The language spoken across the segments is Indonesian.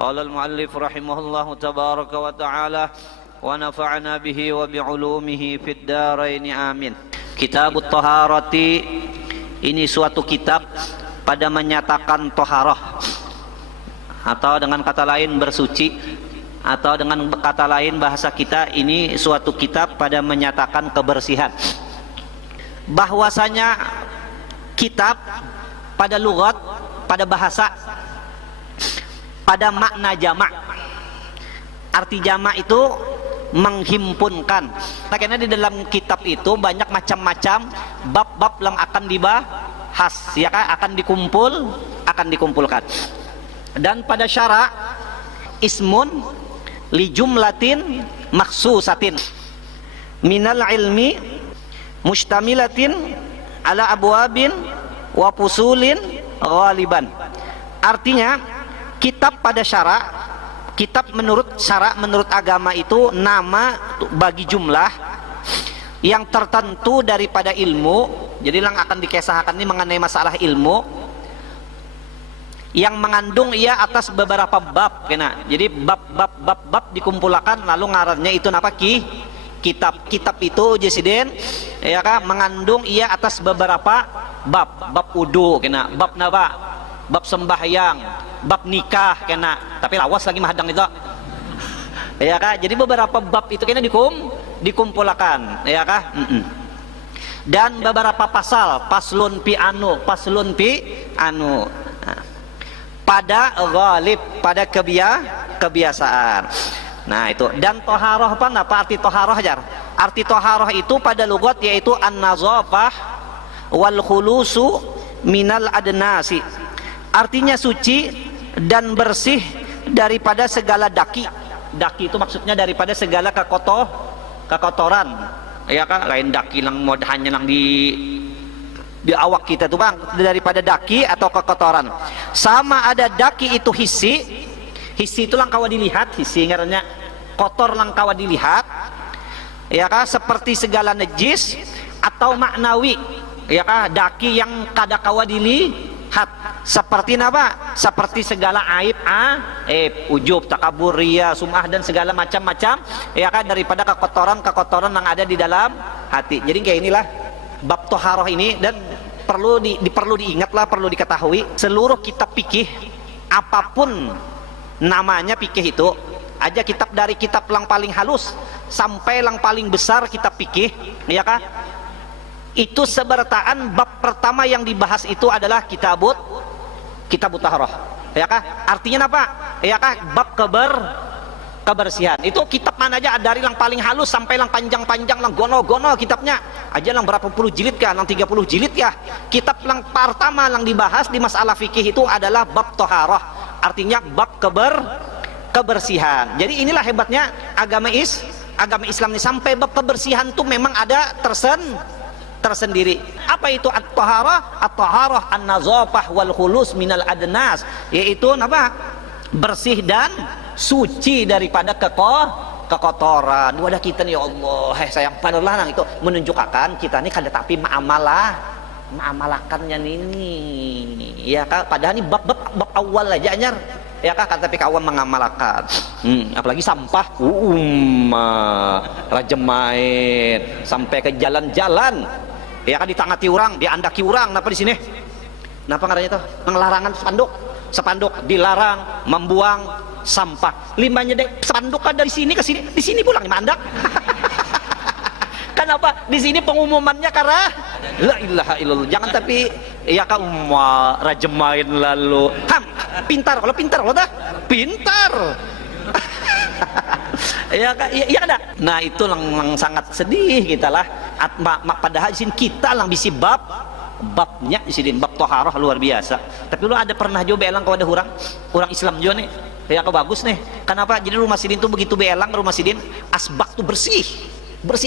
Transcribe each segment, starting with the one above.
Qala al-muallif rahimahullahu tabaraka wa ta'ala wa nafa'ana bihi wa bi'ulumihi fid dharain amin. Kitabut Taharati, ini suatu kitab pada menyatakan toharah, atau dengan kata lain bersuci, atau dengan kata lain bahasa kita ini suatu kitab pada menyatakan kebersihan. Bahwasanya kitab pada lugat, pada bahasa, pada makna jamak. Arti jamak itu menghimpunkan. Karena di dalam kitab itu banyak macam-macam bab-bab yang akan dibahas, ya kan? Akan dikumpulkan. Dan pada syara ismun li jumlatin makhsusatin minal ilmi mustamilatin ala abwabin wa fusulin ghaliban. Artinya kitab pada syara, kitab menurut syara, menurut agama itu nama bagi jumlah yang tertentu daripada ilmu. Jadi yang akan dikisahkan ini mengenai masalah ilmu yang mengandung ia atas beberapa bab kena. Jadi bab dikumpulkan lalu ngarannya itu apa? Kitab itu jasidin ya kan, mengandung ia atas beberapa bab wudu kena, bab napa, bab sembahyang, bab nikah kena, tapi lawas lagi mahadang itu ya kan. Jadi beberapa bab itu kena dikumpulkan ya kan. Dan beberapa pasal, paslun pi anu pada ghalib, pada kebiasaan. Nah itu. Dan toharoh apa arti toharoh jar? Arti toharoh itu pada lugat yaitu an-nazafah wal khulusu minal adnasi. Artinya suci dan bersih daripada segala daki. Daki itu maksudnya daripada segala kekotoran. Ya kan, lain daki lang hanya lang di awak kita tuh bang, daripada daki atau kekotoran. Sama ada daki itu hissi itu lang kawa dilihat, hissi ngarannya kotor lang kawa dilihat ya kan, seperti segala najis, atau maknawi ya kan, daki yang kada kawa dilihat, seperti apa? Seperti segala aib, ujub, takabur, riya, sum'ah dan segala macam-macam ya kan, daripada kekotoran yang ada di dalam hati. Jadi kayak inilah bab toharoh ini. Dan perlu diingatlah, perlu diketahui, seluruh kitab fikih apapun namanya fikih itu aja, kitab dari kitab yang paling halus sampai yang paling besar kitab fikih ya kan, itu sebertaan bab pertama yang dibahas itu adalah kitabut taharah ya kan. Artinya apa ya kan, bab kebersihan. Itu kitab mana aja, dari yang paling halus sampai yang panjang-panjang, yang gono-gono kitabnya aja, yang berapa puluh jilid kah, yang 30 jilid kah. Kitab yang pertama yang dibahas di masalah fikih itu adalah bab toharah, artinya bab kebersihan. Jadi inilah hebatnya agama Islam ini, sampai bab kebersihan itu memang ada tersendiri. Apa itu at-taharah? At-taharah an-nazafah wal khulus minal adnas, yaitu apa? Bersih dan suci daripada kekotoran. Wadah kita nih ya Allah, sayang padahal nang itu menunjukkan kita nih kada tapi ma'amalakannya ini ya kan. Padahal ini bab awal aja anyar ya kan, tapi kawan mengamalkan. Apalagi sampah rajam main sampai ke jalan-jalan ya kan, ditangati orang, diandaki orang. Napa di sini? Napa ngarannya tuh? Ngelarangan spanduk dilarang membuang sampah. Limbahnya deh spanduk kan dari sini ke sini, di sini pulang mandak. Kenapa? Di sini pengumumannya karena la ilaha illallah. Jangan tapi ya kan rajam main lalu. Pintar kalau dah pintar. Ya kan, iya ada. Nah itu yang sangat sedih kita lah. Padahal di sini kita lang bisi babnya di sini bab toharah luar biasa. Tapi lu ada pernah juga belang kalau ada orang Islam juga nih ya kau bagus nih. Kenapa? Jadi rumah sidin tuh begitu belang rumah sidin, asbak tuh bersih,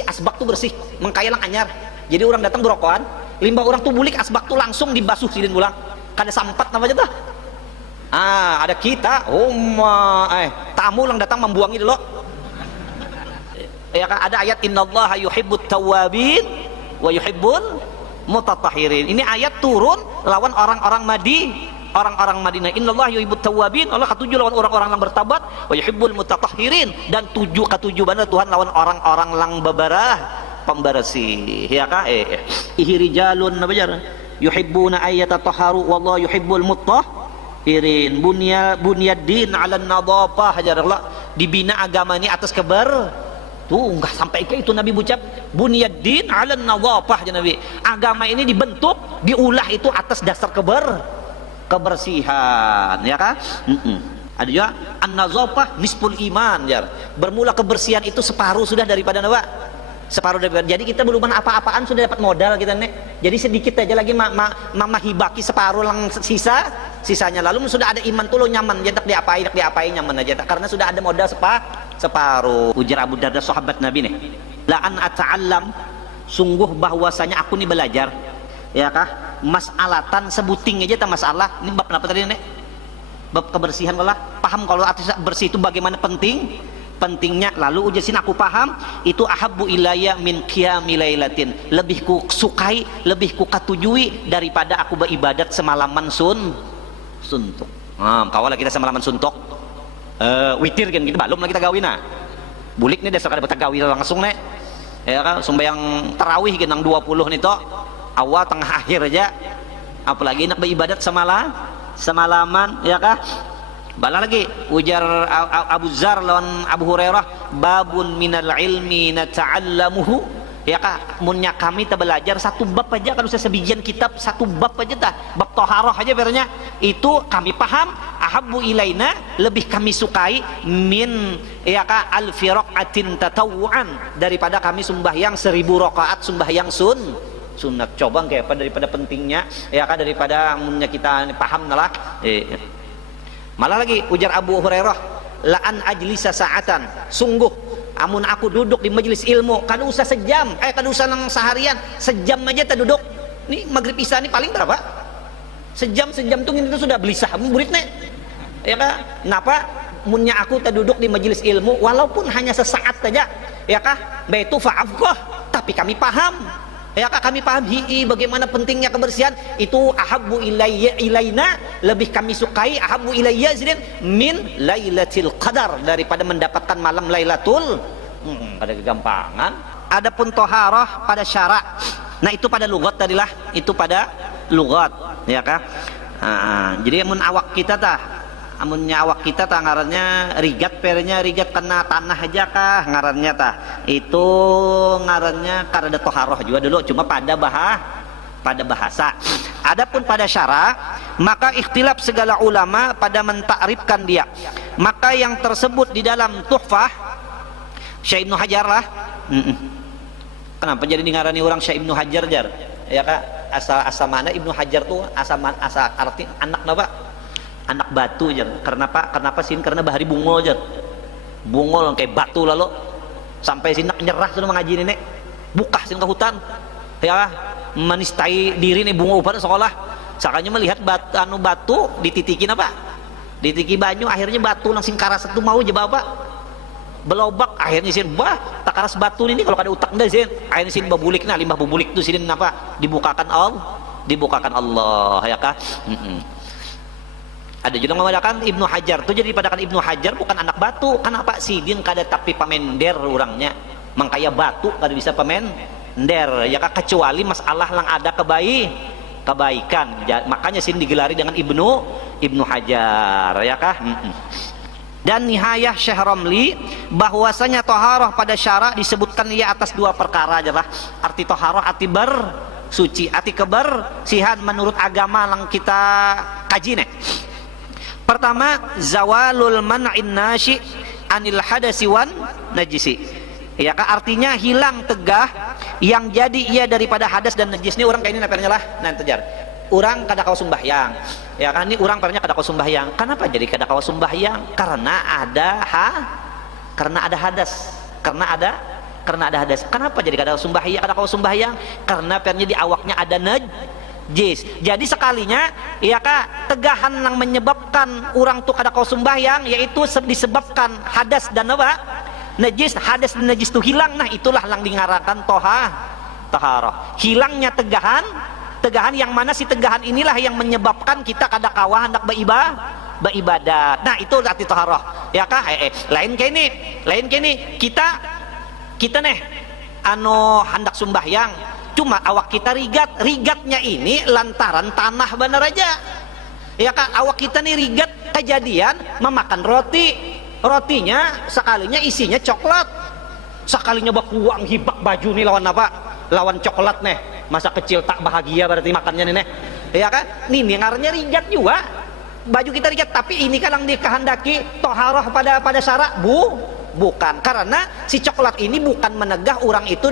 asbak tuh bersih, mengkayalang anyar. Jadi orang datang berokokan, limbah orang tuh bulik, asbak tuh langsung dibasuh sidin ulang, kada sampat apa aja tuh. Ada kita tamu yang datang membuangi dulu ya kan. Ada ayat innallaha yuhibbut tawwabin wa yuhibbul mutatahhirin. Ini ayat turun lawan orang-orang orang-orang Madinah, innallaha yuhibbut tawwabin, Allah katuju lawan orang-orang yang bertabat, wa yuhibbul mutatahhirin, dan katuju benar Tuhan lawan orang-orang lang babarah, pembersih. Ya kah? Ihrijalun nabajar yuhibbuna ayyatatahharu wallahu yuhibbul mutahhirin. Bunyaddin 'ala nadhafah, Allah dibina agama ini atas tuh enggak sampai ke itu Nabi ucap bunyaddin 'ala nadhafah, Nabi. Agama ini dibentuk, diulah itu atas dasar kebersihan, ya kan? Ada juga an-nadhafah nisful iman, ya. Bermula kebersihan itu separuh sudah daripada nawa. Separuh daripada. Jadi kita belum apa-apaan sudah dapat modal kita nih. Jadi sedikit aja lagi mahibaki separuh lang sisanya. Lalu sudah ada iman tuh lo nyaman, jadi diapain nyaman aja. Karena sudah ada modal separuh. Ujar Abu Darda sahabat Nabi nih, la an ata'allam, sungguh bahwasanya aku nih belajar, ya kah, masalatan sebuting aja tak masalah. Ini bab kenapa tadi nih, bab kebersihan lah. Paham kalau arti bersih itu bagaimana pentingnya. Lalu ujasin aku paham itu ahabbu ilayya min qiyami lailatin, lebih ku sukai, lebih ku katujui daripada aku beribadat semalaman suntuk. Kawala kita semalaman suntuk witir kan gitu, belum kita gawin bulik nih dasar kada gawi langsung nih, ya kan, sembahyang tarawih genang 20 nih toh, awal tengah akhir aja, apalagi nak beribadat semalaman, ya kah? Bala lagi ujar Abu Zar lawan Abu Hurairah, babun minal ilmi nata'allamuhu, ya kah, munnya kami tak belajar satu bab aja, kalau saya sebijian kitab satu bab aja tah, bab toharoh aja bernya itu kami paham, ahabbu ilaina, lebih kami sukai min, ya kah, alfi raqatin tatawuan, daripada kami sembahyang 1000 rakaat sembahyang sunat. Coba kayak apa daripada pentingnya, ya kah, daripada munnya kita paham lah. Malah lagi ujar Abu Hurairah, la an ajlisa sa'atan, sungguh amun aku duduk di majelis ilmu kada usah sejam, kada usah nang seharian, sejam aja tak duduk. Nih maghrib isya nih paling berapa? Sejam tuh itu sudah belisah murid nih, ya kah? Kenapa munnya aku tak duduk di majelis ilmu walaupun hanya sesaat saja, ya kah, baitu fa'afqah, tapi kami paham, ya kah, kami paham bagaimana pentingnya kebersihan itu. Ahabbu ilaina, lebih kami sukai, ahabbu ilayya min lailatul qadar, daripada mendapatkan malam lailatul. Ada kegampangan. Adapun toharah pada syarak, nah itu pada lugat tadilah, itu pada lugat, ya kah? Jadi amun awak kita amunnya awak kita ngarannya rigat, pernya rigat kena tanah aja kah ngarannya itu ngarannya karena ada toharoh juga dulu, cuma pada bahasa. Adapun pada syara, maka ikhtilaf segala ulama pada mentakrifkan dia. Maka yang tersebut di dalam Tuhfah Syekh Ibnu Hajar lah. Kenapa jadi ngarani orang Syekh Ibnu Hajar, jar? Ya kak, asal mana Ibnu Hajar tuh asal arti anak apa? Anak batu, jar. Kenapa sih? Karena bahari bungol, jar. Bungol kayak batu lalu sampai sini nyerah sudah mengaji nenek. Buka sini ke hutan. Ya, menistai diri nih bungol pada sekolah. Sakanya melihat batu dititikin apa? Ditiki banyu, akhirnya batu langsung karas itu mau aja bapak. Belobak akhirnya sih tak karas batu ini kalau ada utak enggak sih, akhirnya sih babulik, nah limbah babulik itu sini apa dibukakan Allah, ya kah? Ada juga mengatakan Ibnu Hajar tuh jadi padakan Ibnu Hajar bukan anak batu, kan apa sidin kada tapi pamender orangnya, mangkaya batu kada bisa pamender, ya kah, kecuali masalah lang ada kebaikan, makanya sini digelari dengan Ibnu Hajar, ya kah? Dan nihayah Syekh Ramli bahwasanya toharoh pada syara disebutkan ia atas dua perkara aja lah. Arti toharoh arti bersuci, arti kebersihan menurut agama yang kita kaji nih. Pertama, zawalul man'in nasyi anil hadasi wan najisi. Ya kan, artinya hilang tegah yang jadi ia daripada hadas dan najis. Ini orang kayak ini napernya lah, nanti jar. Orang kada kau sembahyang, ya kan, ini orang pernya kada kau sembahyang. Kenapa jadi kada kau sembahyang? Karena ada hadas. Kenapa jadi kada kau sembahyang? Karena pernya di awaknya ada najis. Jadi sekalinya, ya kak, tegahan yang menyebabkan orang tuh kada kau sembahyang, yaitu disebabkan hadas dan apa? Najis. Hadas dan najis itu hilang. Nah itulah yang dingarakan toharoh. Hilangnya tegahan tegahan yang mana si tegahan inilah yang menyebabkan kita kada kawah hendak beribadat. Nah itu arti toharoh ya kah. Lain kayak ini kita nih hendak sembahyang, cuma awak kita rigatnya ini lantaran tanah bener aja ya kah. Awak kita nih rigat kejadian memakan rotinya sekalinya isinya coklat, sekalinya bakuang hibak baju nih lawan apa, lawan coklat nih. Masa kecil tak bahagia berarti makannya nih ya kan. Nih ngaranya rigat juga, baju kita rigat, tapi ini kan yang dikehendaki toharoh pada syarat bukan, karena si coklat ini bukan menegah orang itu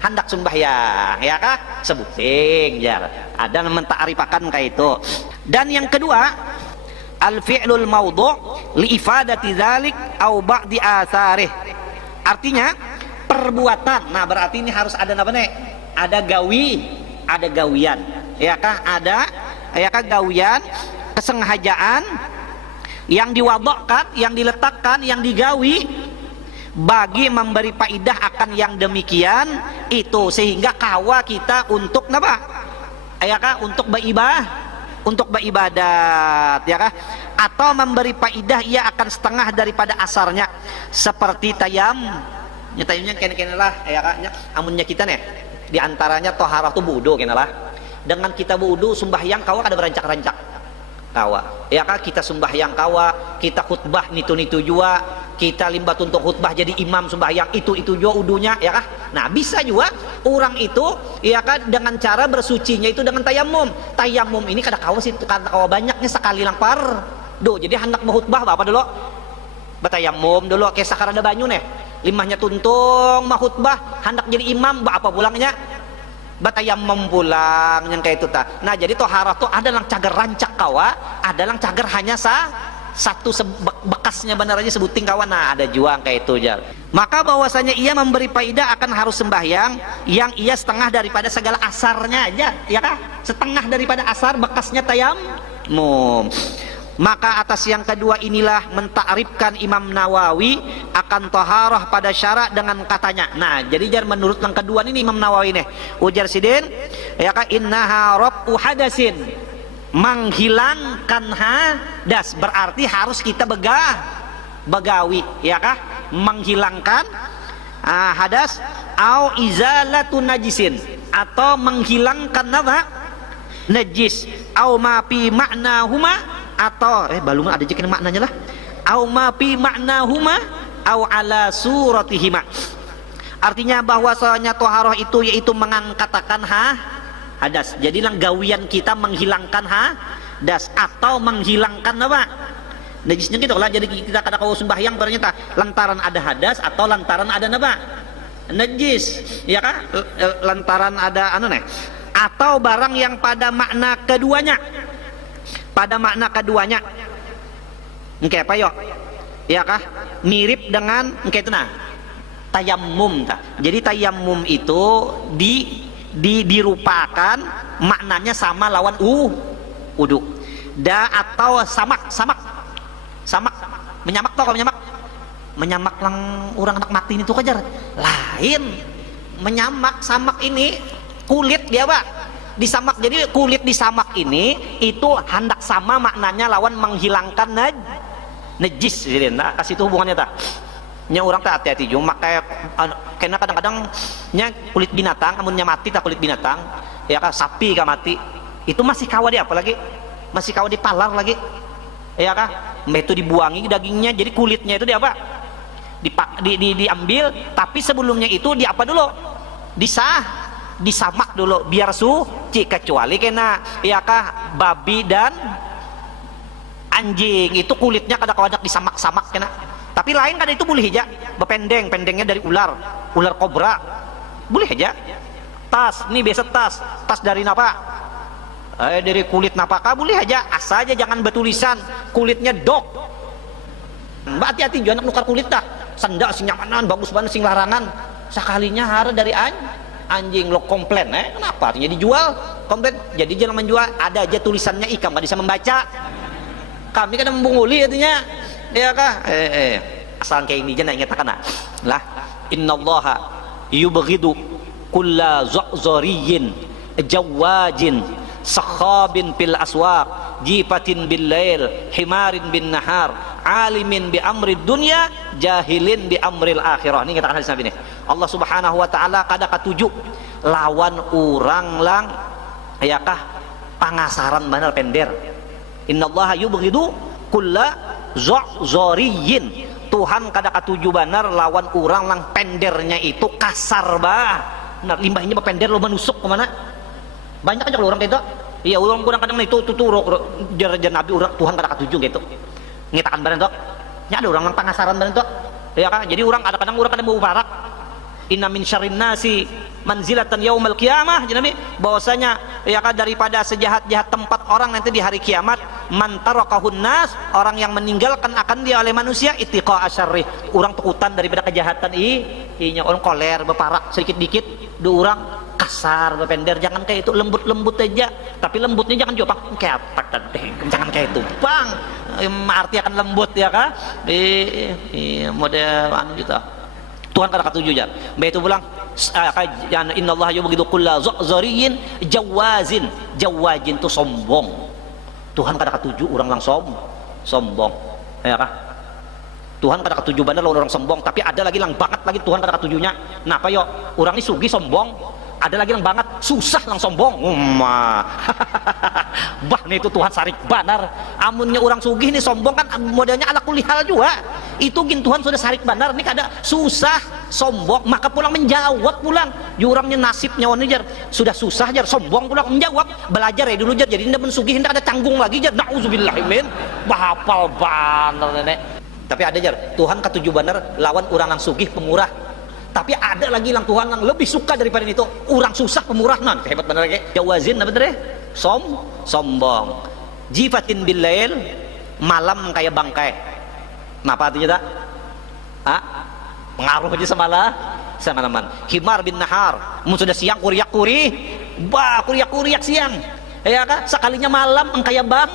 hendak sembahyang ya kah. Sebuting jar ada menta'arifakan kayak itu. Dan yang kedua, al fi'lul mawdu' li ifadati dzalik au ba'di atharih, artinya perbuatan. Nah berarti ini harus ada apa nih, ada gawian ya kah, ada ya kah gawian, kesengajaan yang diwadokkan, yang diletakkan, yang digawi bagi memberi faidah akan yang demikian itu, sehingga kawa kita untuk apa ya kah, untuk beribadat ya kah, atau memberi faidah ia akan setengah daripada asarnya, seperti tayamnya kene lah ya kah. Amunnya kita nih diantaranya toharah tuh wudu kene lah, dengan kita wudu sembahyang kawa kada berancak-rancak kawa ya kah. Kita sembahyang kawa, kita khutbah nitu jua, kita limbat untuk khutbah jadi imam sembahyang itu jua udunya ya kah. Nah bisa juga orang itu ya kah dengan cara bersucinya itu dengan tayamum ini kada kawa sih, kada kawa banyaknya sekali langpar do. Jadi hendak khutbah apa dulu batayamum dulu, kayak sakar ada banyu nih limahnya tuntung mah khutbah hendak jadi imam apa pulangnya batayamum pulang yang kayak itu ta. Nah jadi toharah tuh ada lang cager rancak kawa, ada lang cager hanya satu bekasnya benar aja sebuting kawan. Nah ada juang kayak itu jar. Maka bahwasanya ia memberi faidah akan harus sembahyang yang ia setengah daripada segala asarnya aja ya kah, setengah daripada asar bekasnya tayamum. Maka atas yang kedua inilah mentakrifkan Imam Nawawi akan toharah pada syarat dengan katanya. Nah jadi jar menurut yang kedua ini Imam Nawawi nih ujar sidin ya kah, innaha rabu hadasin, menghilangkan hadas, berarti harus kita begawi ya kah, menghilangkan hadas, au izalatun najisin, atau menghilangkan apa najis, au ma fi ma'nahuma, atau balungan ada jekin maknanya lah, au ma fi ma'nahuma au ala suratihima, artinya bahwasanya toharoh itu yaitu mengangkatakan hadas. Jadi lang gawian kita menghilangkan hadas atau menghilangkan apa najisnya gitu lah. Jadi kita kada kau sembahyang ternyata lantaran ada hadas atau lantaran ada apa najis ya kah, lantaran ada atau barang yang pada makna keduanya engke apa yo ya kah, mirip dengan engke itu nah tayamum ta. Jadi tayamum itu dirupakan maknanya sama lawan wudu atau samak menyamak tau, menyamak lang orang anak mati itu kajar lain. Menyamak samak ini kulit dia pak disamak, jadi kulit disamak ini itu hendak sama maknanya lawan menghilangkan najis. Jadi nah kasih itu hubungannya tak nya orang tak hati-hati juga kayak karena kadang-kadang nya kulit binatang amunnya mati tak kulit binatang ya kah, sapi kah mati itu masih kawa dia apalagi masih kawa dipalar lagi ya kah, itu dibuangi dagingnya, jadi kulitnya itu dia apa diambil, tapi sebelumnya itu di apa dulu disamak dulu biar suci, kecuali kena ya kah babi dan anjing itu kulitnya kada kawadak disamak-samak kena. Tapi lain kada itu boleh aja pendengnya dari ular kobra boleh aja. Tas ini biasa tas dari napa dari kulit napaka boleh aja, asal aja jangan bertulisan kulitnya dog. Mbak hati-hati jangan nukar kulit dah, sanda sing nyamanan bagus banget sing larangan sekalinya harus dari anjing lo komplain kenapa artinya dijual komplain. Jadi jangan menjual, ada aja tulisannya ikam nggak bisa membaca, kami kan membunguli artinya ya kah asal kayak ini jangan ingat lah innallaha yubghidu kulla zariyin jawajin sakhabin fil aswaq jipatin bil lail himarin bin nahar alimin bi amri dunya jahilin bi amril akhirah. Ini katakan hadis Nabi nih. Allah Subhanahu wa taala kada katuju lawan orang lang ayakah pangasaran benar pender. Innallaha yubghidu kulla zoriyin. Tuhan kada katuju benar lawan orang lang pendernya itu kasar bah. Nah, limbahnya pender lo menusuk kemana? Banyak aja kalau orang gitu. Iya, orang kadang-kadang itu jar Nabi orang Tuhan kada katuju gitu. Ngitakan bareng tok. Nya ada orang lang pangasaran bareng tok. Ya kan? Jadi orang kadang-kadang orang kada mau barak. Inna min syarrin nasi manzilatan yaumal qiyamah. Jadi Nabi bahwasanya ya kan daripada sejahat-jahat tempat orang nanti di hari kiamat man tarakahun nas, orang yang meninggalkan akan dia oleh manusia ittiqa asyarri, orang takutan daripada kejahatan inya orang koler beparak sedikit dikit dua orang kasar bepender. Jangan kayak itu, lembut-lembut aja, tapi lembutnya jangan juga kayak apa tadi, jangan kayak itu bang, arti akan lembut ya kan model anu gitu. Tuhan kada katuju jar. Mbak itu pulang innallaha yubghidu kulla zariyin jawazin. Jawazin itu sombong. Tuhan kada katuju orang langsung sombong. Ya kah? Tuhan kada katuju bener orang sombong, tapi ada lagi lang banget lagi Tuhan kada katujunya. Napa yo? Orang ini sugi sombong. Ada lagi yang banget susah lang sombong. Bah nih itu Tuhan sarik banar. Amunnya orang sugih nih sombong kan modelnya ala kulihal juga. Itu gin Tuhan sudah sarik banar nih kada susah sombong, maka pulang menjawab pulang. Jurangnya nasibnya jar sudah susah jar sombong pulang menjawab. Belajar ya dulu jar jadi ndak mensugih ndak ada canggung lagi jar. Nauzubillah min. Bahapal banar nenek. Tapi ada jar Tuhan katuju banar lawan orang yang sugih pemurah. Tapi ada lagi lang Tuhan yang lebih suka daripada itu orang susah pemurah nan hebat bener lagi. Jawazin apa bener? Sombong. Jifatin bil lail, malam kayak bangkai. Napa artinya tak? Pengaruh aja semalaman. Himar bin nahar, mun sudah siang kuriak-kuri, kuriak-kuriak siang. Ya kan? Sekalinya malam engkaya bang,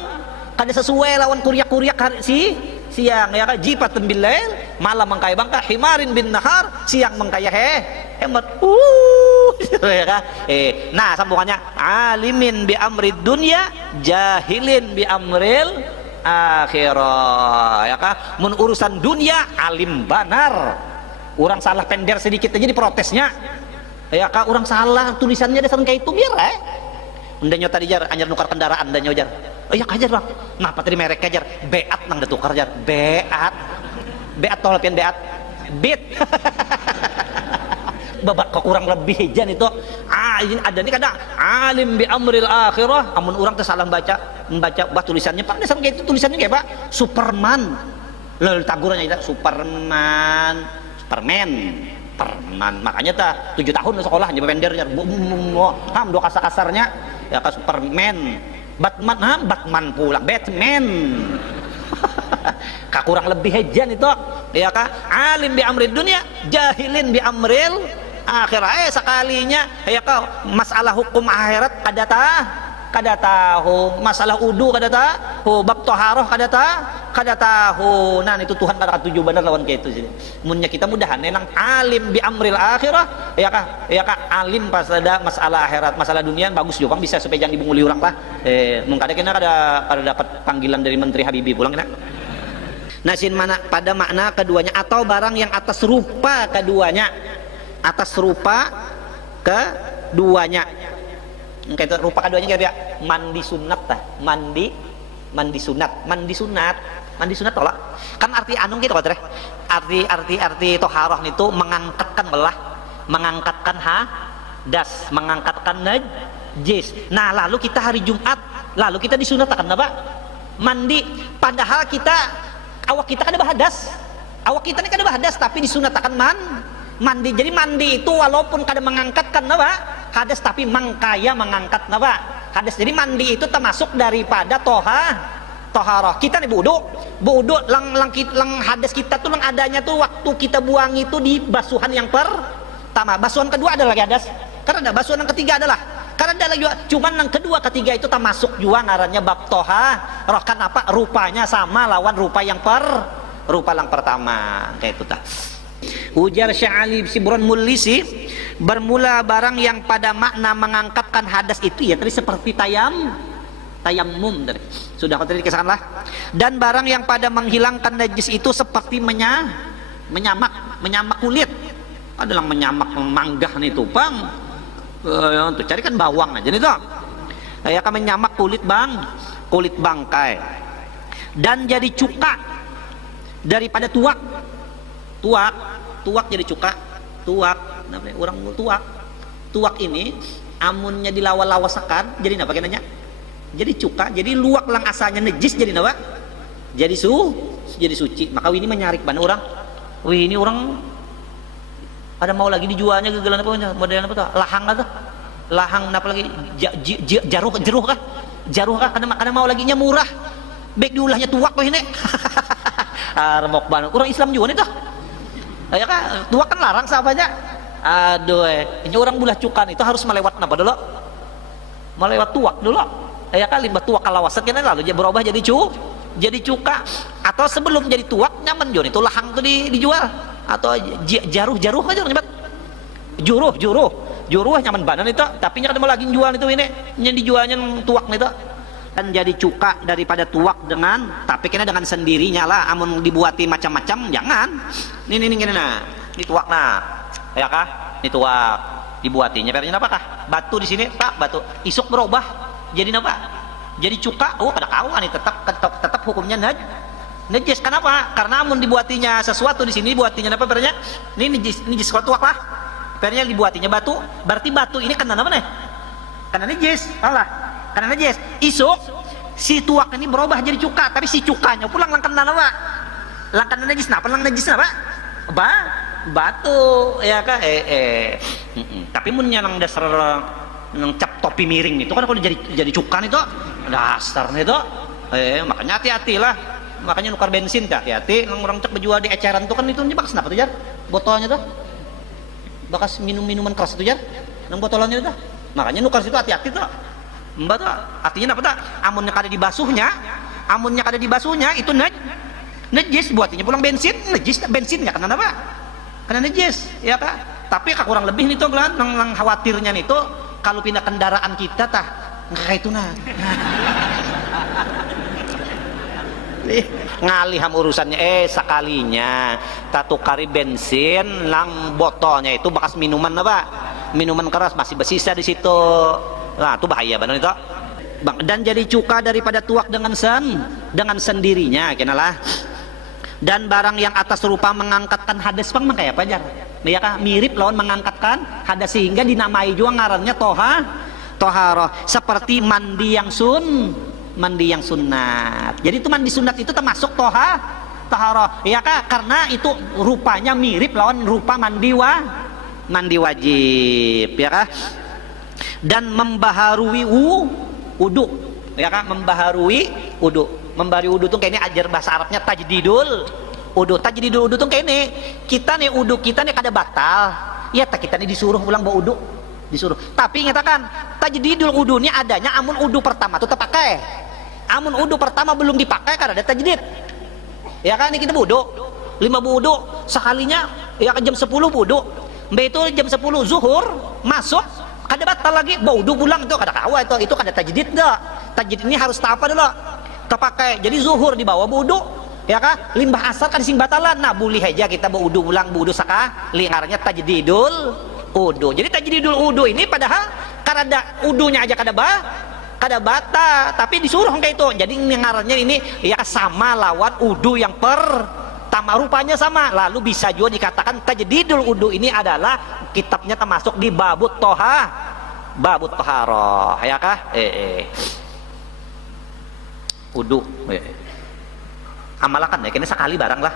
kada sesuai lawan kuriak-kuriak siang ya kan. Jifatun bil lail, malam mengkaya bangka. Himarin bin nahar, siang mengkaya hemat ya kan. Nah sambungannya alimin bi amri dunya jahilin bi amril akhirah ya kan. Mun urusan dunia alim banar, orang salah pender sedikit aja diprotesnya ya kan. Orang salah tulisannya dasar kayak itu biar undanya tadi jar anjar nukar kendaraan dan nyojar. Oh iya kajar bang, kenapa tadi merek kajar beat nang ditukar jar beat tol pian beat babak kurang lebih jan itu ada nih kadang alim bi amril akhirah. Amun orang tersalah membaca bah tulisannya pak dasar kayak itu tulisannya kayak pak Superman lalu tagurannya itu Superman makanya ta 7 tahun sekolah jadi pendernya dua kasar-kasarnya ya kan Superman Batman pulang Batman kurang lebih hejan itu ya kan. Alim bi amri dunia jahilin bi amril akhirat. Sekalinya ya kan masalah hukum akhirat kada tahu, masalah udu kada tahu, bab toharoh kada tahu. Nah itu Tuhan kada katuju bener lawan kayak itu sih. Munnya kita mudahan nenang alim bi amril akhirah ya kah alim pas ada masalah akhirat, masalah dunia bagus juga bisa supaya jangan dibunguli orang lah. Mungkin kada dapat panggilan dari Menteri Habibie pulang kena. Nasin mana pada makna keduanya atau barang yang atas rupa keduanya. Kayak rupa keduanya kayak mandi sunat mandi sunat tolak kan arti anung gitu kan arti toharoh itu mengangkatkan hadas, mengangkatkan najis. Nah lalu kita hari Jumat kita disunatkan apa mandi, padahal awak kita kan ada bahadas tapi disunatkan mandi. Jadi mandi itu walaupun kada mengangkatkan apa hadas tapi mengangkat apa hadas. Jadi mandi itu termasuk daripada toharoh. Kita nih budu lang hadas kita tuh lang adanya tuh waktu kita buang itu di basuhan yang pertama. Basuhan kedua ada lagi hadas karena ada basuhan yang ketiga adalah karena ada lagi cuman yang kedua ketiga itu termasuk juga ngarannya bab toharoh. Kan apa rupanya sama lawan rupa yang pertama kayak itu Ujar Sya'ali Sibron Mulisi, bermula barang yang pada makna mengangkatkan hadas itu ya tadi seperti tayamum tadi. Sudah tadi dikisahkanlah. Dan barang yang pada menghilangkan najis itu seperti menyamak kulit. Adalah menyamak manggah nih tuh, Bang. Tuh carikan bawang aja nih tuh. Ya kan menyamak kulit bangkai. Dan jadi cuka daripada tuak jadi cuka, namanya orang tuak ini amunnya dilawa-lawasakan jadi apa kenanya? Jadi cuka, jadi luak lang asalnya najis jadi apa? Jadi suci. Maka ini menyarik ban orang. Ini orang ada mau lagi dijualnya gegelan apa modelan apa tuh? Lahang apa lagi? Jeruh kah? Karena mau laginya murah. Baik diulahnya tuak kok ini. Remok ban. Orang Islam juga nih tuh. Ya kan tuak kan larang sahabatnya. Aduh, ini orang bulah cukan itu harus melewat apa dulu? Melewat tuak dulu. Ya kan limbah tuak kalawasan kan lalu dia berubah jadi cuka, atau sebelum jadi tuak nyaman Jon itu lahang tuh dijual, atau jaruh aja nyebut juruh nyaman banan itu, tapi nya kada mau lagi jual itu ini yang dijualnya tuak itu. Dan jadi cuka daripada tuak dengan, tapi kena dengan sendirinya lah, amun dibuati macam-macam jangan. Ini nah, ini tuak nah, ya kah? Ini tuak dibuatinya pernya apakah? Batu di sini, tak batu. Isuk berubah jadi apa? Jadi cuka. Oh, kada kawan nih tetap hukumnya najis. Kenapa? Karena amun dibuatinya sesuatu di sini dibuatinya apa pernya? Ini najis kalau tuak lah. Pernya dibuatinya batu, berarti batu ini kena apa nih? Kena najis, salah. Karena najis, isuk si tuak ini berubah jadi cuka, tapi si cukanya pulang langkan apa? Langkan najis, apa lang najis apa? Batu, ya kah? Tapi munnya nang dasar nang cap topi miring itu kan kalau jadi cukan itu dasarnya itu, makanya hati-hati lah, makanya nukar bensin hati-hati, orang cek berjual di eceran itu kan itu bakas kenapa tuh jar? Botolnya tuh, bakas minuman keras itu jar, nang botolannya itu, makanya nukar situ hati-hati tuh. Mbak tuh artinya apa tuh? Amunnya kada dibasuhnya itu najis, buatinya pulang bensin najis, bensinnya karena apa? Karena najis, ya kak. Tapi kurang lebih nih tuh nang khawatirnya nih tuh kalau pindah kendaraan kita kayak itu nah. Ngaliham urusannya sekalinya tatukari bensin lang botolnya itu bekas minuman apa? Minuman keras masih bersisa di situ. Nah, itu bahaya benar itu. Dan jadi cuka daripada tuak dengan sendirinya, kenalah. Dan barang yang atas rupa mengangkatkan hadas pang kayak apa jar? Ya kah? Mirip lawan mengangkatkan hadas sehingga dinamai juga ngarannya toharoh. Seperti mandi yang sunat. Jadi itu mandi sunat itu termasuk toharoh. Ya kah? Karena itu rupanya mirip lawan rupa mandi wajib, ya kah? Dan membaharui wudu, ya kan? Membaharui wudu tuh kayak ini ajar bahasa Arabnya tajdidul wudu tuh kayak ini kita nih wudu kita nih kada batal ya, kita nih disuruh ulang bawa wudu, disuruh. Tapi nyatakan tajdidul wudu ini adanya amun wudu pertama tuh terpakai, amun wudu pertama belum dipakai kada ada tajdid, ya kan? Ini kita wudu 5 wudu sekalinya ya kan jam 10 wudu, mbak itu jam 10 zuhur masuk kada batal lagi baudu pulang itu kada kawa itu kada tajdid dah. Tajdid ini harus apa dulu terpakai, jadi zuhur di bawah wudu, ya kah? Limbah asar kan sing batalan, nah boleh aja kita wudu pulang wudu saka lingarnya tajdidul wudu. Jadi tajdidul wudu ini padahal kada wudunya aja kada batal, tapi disuruh kayak itu. Jadi lingarnya ini ya sama lawan wudu yang pertama, rupanya sama, lalu bisa juga dikatakan tajdidul wudu ini adalah kitabnya termasuk di babut toharoh, ya kah? Wudu amalakan ya kena sekali barang lah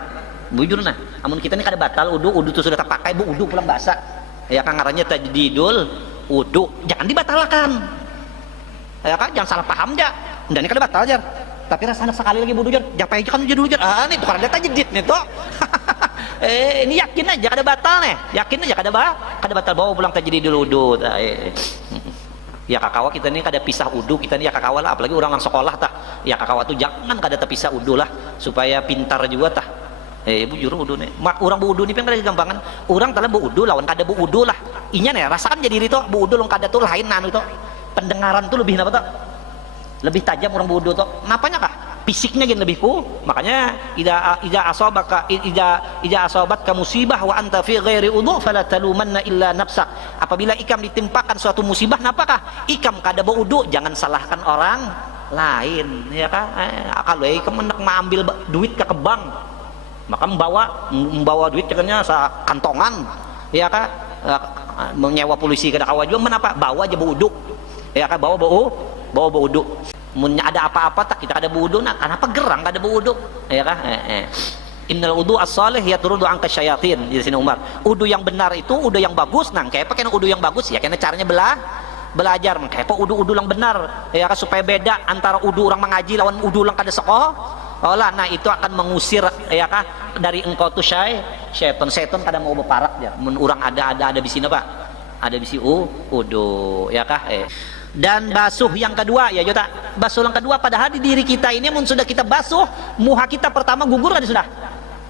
bujur nah, amun kita ini kada batal wudu tuh sudah terpakai wudu pulang basah, ya kan? Ngarannya tajdidul wudu, jangan dibatalkan, ya kan? Jangan salah paham aja, dan ini kada batal jar, tapi rasanya sekali lagi wudu jar, japai aja kan jadi jar, ini bukan ada tajdid nih toh. Ini yakin aja kada batal nih, yakin aja kada batal bawa pulang tajdidul wudu. Ya kakawa kita ini kada pisah wudu, kita ini ya kakawa lah, apalagi orang sekolah ya kakawa tuh jangan kada terpisah wudu lah supaya pintar juga bujur udu nih orang bu udu nih pengen gampangan orang telah bu udu lawan kada bu udu lah inya nih rasakan jadi itu bu udu lawan kada tuh lain nanu itu pendengaran tuh lebih apa tuh lebih tajam orang bu udu tuh napanya kah fisiknya gini lebih ku makanya ida asobat ka musibah wa anta fi ghairi udu fala talumanna illa nafsak apabila ikam ditimpakan suatu musibah napakah ikam kada bu udu jangan salahkan orang lain ya kan kalau ikam hendak mengambil duit ke bank maka membawa duit katanya sa kantongan ya kan menyewa polisi kada kawan juga menapa bawa aja bu udu ya kan bawa bu udu munnya ada apa-apa tak kita ada wudu nak kenapa gerang kada wudu ya kah innal wudu as-salih yatrudu anka syayatin di sini Umar wudu yang benar itu wudu yang bagus nang kayak apa wudu yang bagus ya kena caranya belajar kayak apa wudu yang benar ya kah supaya beda antara wudu orang mengaji lawan wudu orang kada sekolah olah nah itu akan mengusir ya kah dari engkau tuh setan kada mau berparak ya mun urang ada di sini Pak ada bisi wudu ya kah dan basuh yang kedua ya Jota basuh yang kedua padahal di diri kita ini mun sudah kita basuh muha kita pertama gugur kan sudah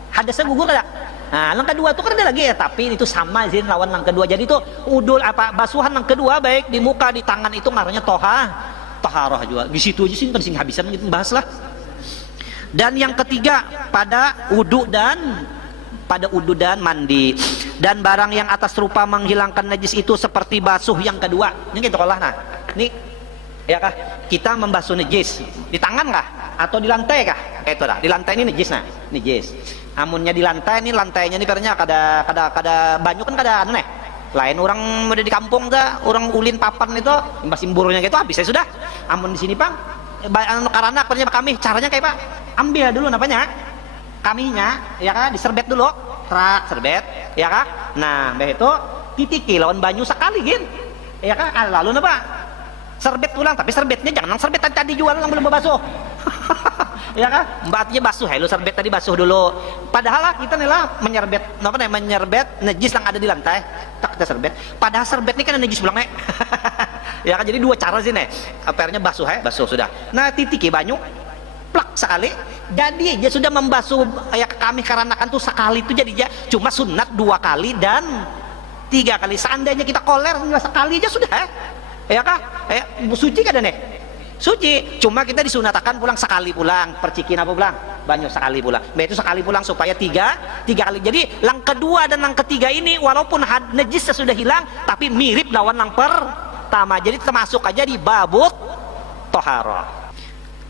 hadasnya gugur kan nah yang kedua itu kan ada lagi ya tapi itu sama zin lawan yang kedua jadi itu udul apa basuhan yang kedua baik di muka di tangan itu ngaruhnya taharah juga di situ aja sih kan sing habisan gitu bahas lah dan yang ketiga pada wudu dan mandi dan barang yang atas rupa menghilangkan najis itu seperti basuh yang kedua ini gitu lah nah ini ya kah kita membasuh najis di tangan kah atau di lantai kah itu dah di lantai ini najis amunnya di lantai ini lantainya ini karena kada banyu kan kada aneh lain orang udah di kampung dah orang ulin papan itu masih burungnya gitu habis saya sudah amun di sini Pak karena kami caranya kayak Pak ambil dulu napanya kaminya ya kan diserbet dulu serbet ya kan nah itu titiki lawan banyu sekali gin ya kan lalu napa serbet ulang tapi serbetnya jangan serbet tadi jual yang belum basuh ya kan mbaknya basuh lu serbet tadi basuh dulu padahal kita nih lah menyerbet najis yang ada di lantai tak kita serbet padahal serbet ini kan najis pulang ya kan jadi dua cara sih nih apernya basuh sudah nah titiki banyu plak sekali jadi dia sudah membasuh ya kami karena kan tuh sekali itu jadi cuma sunat 2 kali dan 3 kali seandainya kita koler sekali aja sudah ya kah suci kada nih suci cuma kita disunatakan pulang sekali pulang percikin apa pulang banyak sekali pulang itu sekali pulang supaya tiga kali jadi yang kedua dan yang ketiga ini walaupun najisnya sudah hilang tapi mirip lawan yang pertama jadi termasuk aja di babut toharoh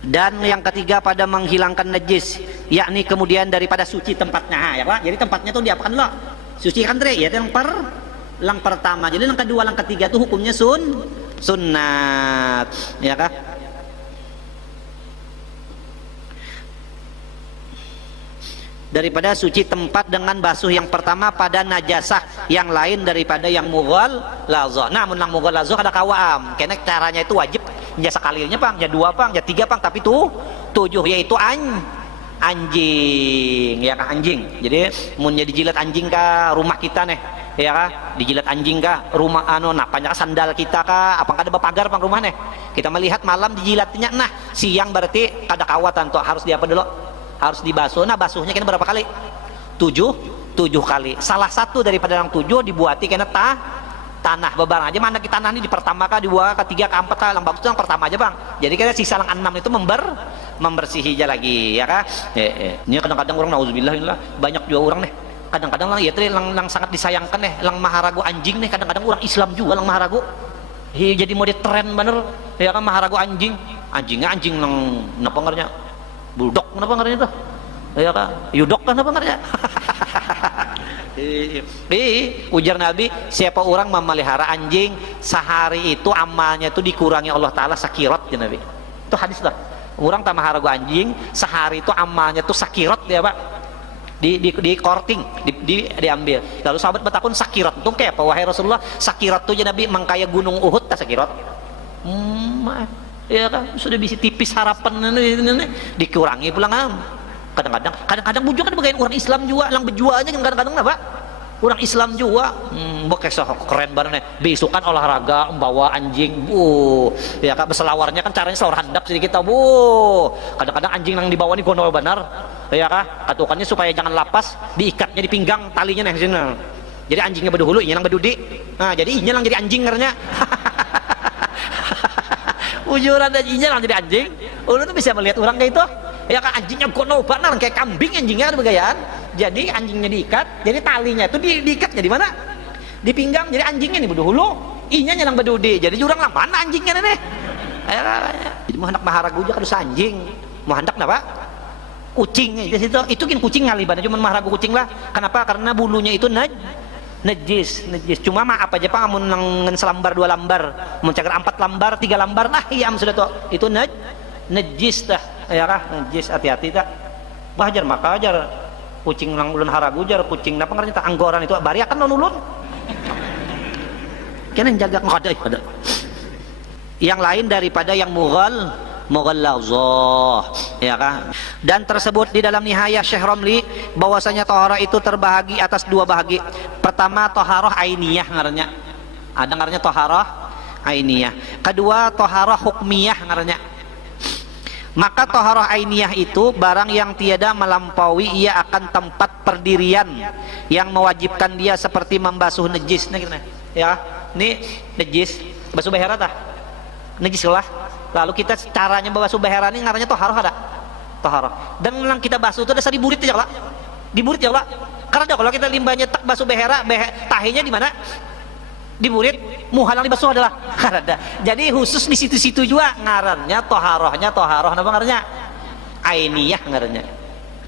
dan yang ketiga pada menghilangkan najis yakni kemudian daripada suci tempatnya ya Pak jadi tempatnya tuh diapakan dulu suci kan ya yang pertama jadi yang kedua yang ketiga tuh hukumnya sunnat ya kah daripada suci tempat dengan basuh yang pertama pada najasah yang lain daripada yang mughalazah namun yang mughalazah ada kawam karena caranya itu wajib ya sekalinya Bang ya 2 Bang ya 3 Bang tapi tuh 7 yaitu anjing ya kah anjing jadi munnya dijilat anjing kah rumah kita nih ya kah dijilat anjing kah rumah napanya sandal kita kah apa kada pagar Bang rumah nih kita melihat malam dijilatnya nah siang berarti kada kawatan tuh harus diapa dulu harus dibasuh nah basuhnya kena berapa kali 7 kali salah satu daripada yang 7 dibuati kena tanah bebarang aja mana kita tanah ini di pertama kah di 2 ketiga keempat kah yang bagus itu yang pertama aja Bang jadi kena sisa yang 6 itu membersihi aja lagi ya kah ini kadang-kadang orang nauzubillah banyak juga orang nih kadang-kadang lang ya lang sangat disayangkan lang maharagu anjing nih kadang-kadang orang Islam juga lang maharagu jadi mode tren bener ya kan maharagu anjingnya anjing lang napa ngarnya bulldog kenapa ngarnya tuh ya kan yudok kan apa ngarnya ujar Nabi siapa orang memelihara anjing sehari itu amalnya itu dikurangi Allah Ta'ala sakirot ya Nabi itu hadis lah orang tak maharagu anjing sehari itu amalnya itu sakirot ya Pak di korting diambil lalu sahabat bertakun sakirot itu kayak apa wahai Rasulullah sakirot itu ya Nabi mengkaya gunung Uhud tak sakirot ya kan sudah bisa tipis harapan ini dikurangi pulang kadang-kadang bujuk kan bagian orang Islam juga lang berjualnya kadang-kadang apa orang Islam juga bekesah keren banget nih besukan olahraga membawa anjing ya kan beselawarnya kan caranya selawar handap sedikit kadang-kadang anjing yang dibawa nih gondol benar ya kah katukannya supaya jangan lapas, diikatnya di pinggang talinya nih sini. Jadi anjingnya berdahulu, inya lang berdudi. Nah, jadi inya lang jadi anjing karena ujuran dan inya lang jadi anjing. Ulun tuh bisa melihat orang kayak itu. Ya kan anjingnya kono benar kayak kambing anjingnya begayaan. Jadi anjingnya diikat, jadi talinya itu diikatnya di mana? Di pinggang. Jadi anjingnya nih berdahulu, inya lang berdudi. Jadi jurang lang mana anjingnya nih? Jadi mau hendak maharagu aja kadus anjing. Mau hendak apa? Kucingnya di situ. Itu kan kucing ngaliban, cuma maharagu kucing lah. Kenapa? Karena bulunya itu najis. Cuma maaf aja Pak, amun nang selambar 2 lambar, mun cager 4 lambar, 3 lambar, nah iya sudah tuh. Itu najis dah. Ya kah? Najis, hati-hati tak. Wajar maka ajar kucing nang ulun haragu jar kucing napa ngarannya tak anggoran itu bari akan non ulun. Kena jaga ada. Yang lain daripada yang mughallazah, ya kan? Dan tersebut di dalam Nihayah Syekh Romli bahwasanya taharah itu terbahagi atas 2 bahagi. Pertama taharah ainiyah ngarannya. Ada ngarannya taharah ainiyah. Kedua taharah hukmiyah ngarannya. Maka taharah ainiyah itu barang yang tiada melampaui ia akan tempat perdirian yang mewajibkan dia seperti membasuh najis. Nah, gitu, ya, ini najis basuh behera tah? Najis lah. Lalu kita caranya membasuh behera ini ngarannya taharah ada. Taharah. Dan yang kita basuh itu ada diburit aja lah. Diburit ya lah. Karena kalau kita limbahnya tak basuh behera, tahinya di mana? Diburit, muhalang dibasuh adalah karada. Jadi khusus di situ-situ juga ngarannya taharah apa ngarannya? Ainiyah ngarannya.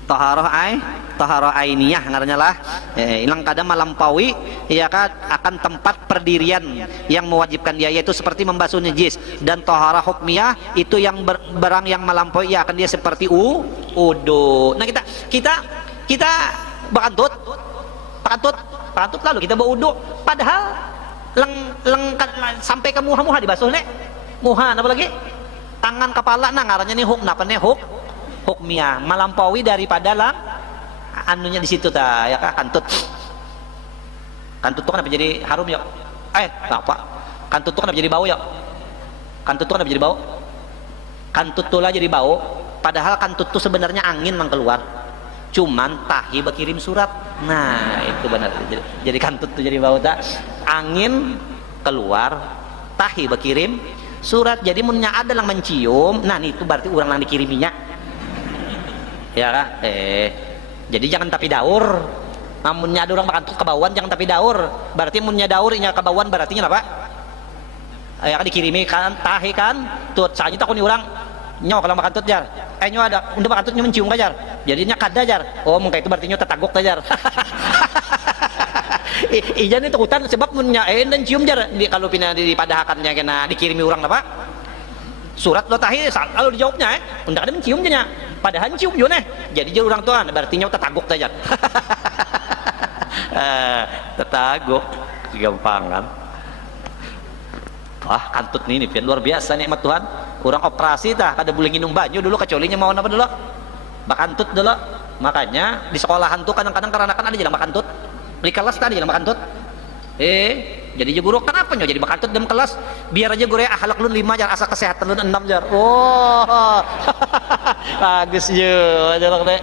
Taharah ainiyah ngarannya lah. Ilang kadang melampaui ya kan akan tempat perdirian yang mewajibkan dia, yaitu seperti membasuh najis. Dan taharah hukmiyah itu yang barang yang melampaui ya akan dia seperti wudu. Nah kita bakantut lalu kita bawa wudu, padahal sampai ke muha dibasuh nek muha apa lagi tangan kepala. Nah ngarannya nih hukmiyah melampaui daripada anunya di situ ta ya kah kantut tuh kenapa jadi harum ya apa kantut tuh kenapa jadi bau ya kantut tuh lah jadi bau, padahal kantut tuh sebenarnya angin yang keluar, cuman tahi berkirim surat. Nah itu benar, jadi kantut tuh jadi bau tak, angin keluar, tahi berkirim surat. Jadi munnya ada yang mencium, nah itu berarti orang yang dikiriminya ya kah? Jadi jangan tapi daur. Namunnya ada orang bakantut kebauan jangan tapi daur, berarti munnya daur inya kebauan berarti apa? Ya kan dikirimi kan tahi kan tuh saja takuni orang nyawa kalau bakantut jar nyawa ada untuk bakantutnya mencium kajar jadinya kada jar, oh mungkin itu berarti nyawa tetagok kajar. Iya nih takutan sebab munnya dan cium jar kalau pindah dipadahakannya kena dikirimi orang apa surat lo tahi kalau dijawabnya undak ada mencium nya padahal cium juga nih jadi jar orang tuan berarti nyawa tetagok kajar. Tetagok gampangan. Wah kantut nih pian luar biasa nikmat Tuhan. Orang operasi tah kada boleh minum banyu dulu kecualinya mau apa dulu bakantut dulu. Makanya di sekolahan tuh kadang-kadang karena kan ada jalan bakantut di kelas tadi jalan bakantut jadi guru kenapa nyo jadi bakantut dalam kelas biar aja guru akhlak lu 5 jar asa kesehatan lu 6 jar. Oh bagus juga jalak deh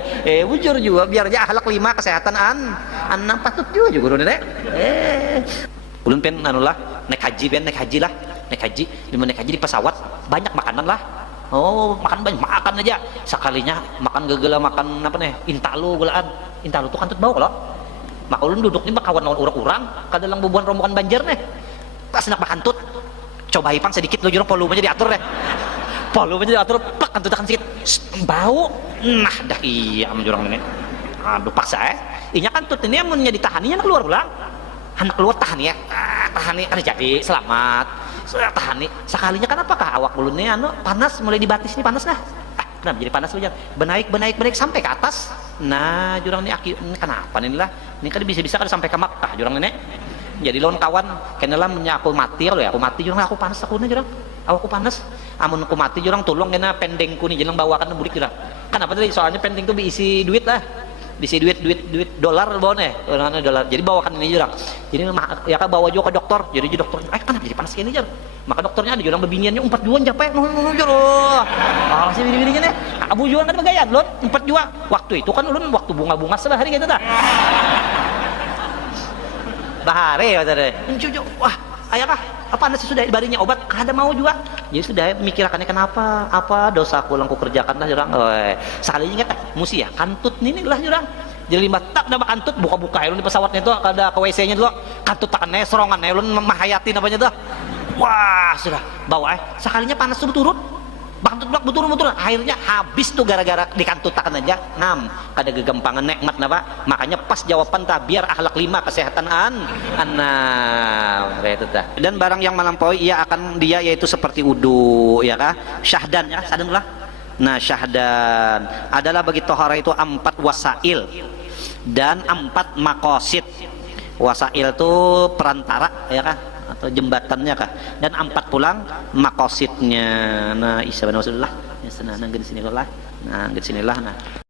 bujur juga biar aja akhlak 5 kesehatan an 6 patut juga guru deh ulun pen anu lah naik haji di pesawat banyak makanan lah. Oh makan banyak makan aja sekalinya makan gegela makan apa nih intalu gulaan intalu tuh kantut bau kalau maka ulun duduk nih kawan orang-orang kadalang bubuhan rombongan banjir nih pas nak bakantut coba ipang sedikit lo jurang volumenya diatur plak kantut akan sedikit bau nah dah iya menjurang ini aduh paksa inya kantut ini amunnya ditahaninya keluar pulang anak keluar tahani ya tahani kan jadi selamat tahani sekalinya kan apakah awak ulunnya anu panas mulai dibatis nih panas nah kenapa jadi panas lu benaik sampai ke atas. Nah jurang ini kenapa nih lah ini kan bisa kan sampai ke Makkah jurang ini jadi lawan kawan kenalah aku mati loh ya aku mati jurang aku panas aku nih jurang aku panas amun aku mati jurang tolong kena pendengku nih jangan bawakan burik jurang kenapa tadi soalnya pendeng tuh diisi duit lah bisi duit dolar bone dolar. Jadi bawakan ini jurang. Jadi ya kan bawa juga ke dokter. Jadi dokter, kenapa jadi panas gini jur? Maka dokternya ada jurang bebiniannya 4 juan capek jur. Ah sih bini-bininya nih. Abu juan kan bagaya lon 4 juan. Waktu itu kan ulun waktu bunga-bunga sebahari gitu dah. Bahare katanya. Cucu, wah, ayah kah? Apa anda sudah barinya obat? Kada mau juga. Jadi sudah mikirkannya kenapa? Apa dosaku lang ku kerjakan lah jurang. Sekali ingat musi ya kantut nih lah jurang. Jadi lima tak nama kantut buka-buka ulun di pesawatnya itu ada ke WC-nya dulu. Kantut takannya serongan ulun mahayatin apanya tuh. Wah, sudah bawa sekalinya panas turut-turut. Bangtut betul akhirnya habis tuh gara-gara dikantutakan aja kada gegampangan nikmat napa makanya pas jawaban tah biar akhlak 5 kesehatan itu tah. Dan barang yang melampaui ia akan dia yaitu seperti wudu ya kah syahdan ya sadun lah. Nah syahdan adalah bagi tohara itu 4 wasail dan 4 makosid. Wasail itu perantara ya kah atau jembatannya kah dan 4 pulang makosidnya. Nah isa bin Rasulullah ya sana nang sini lah nah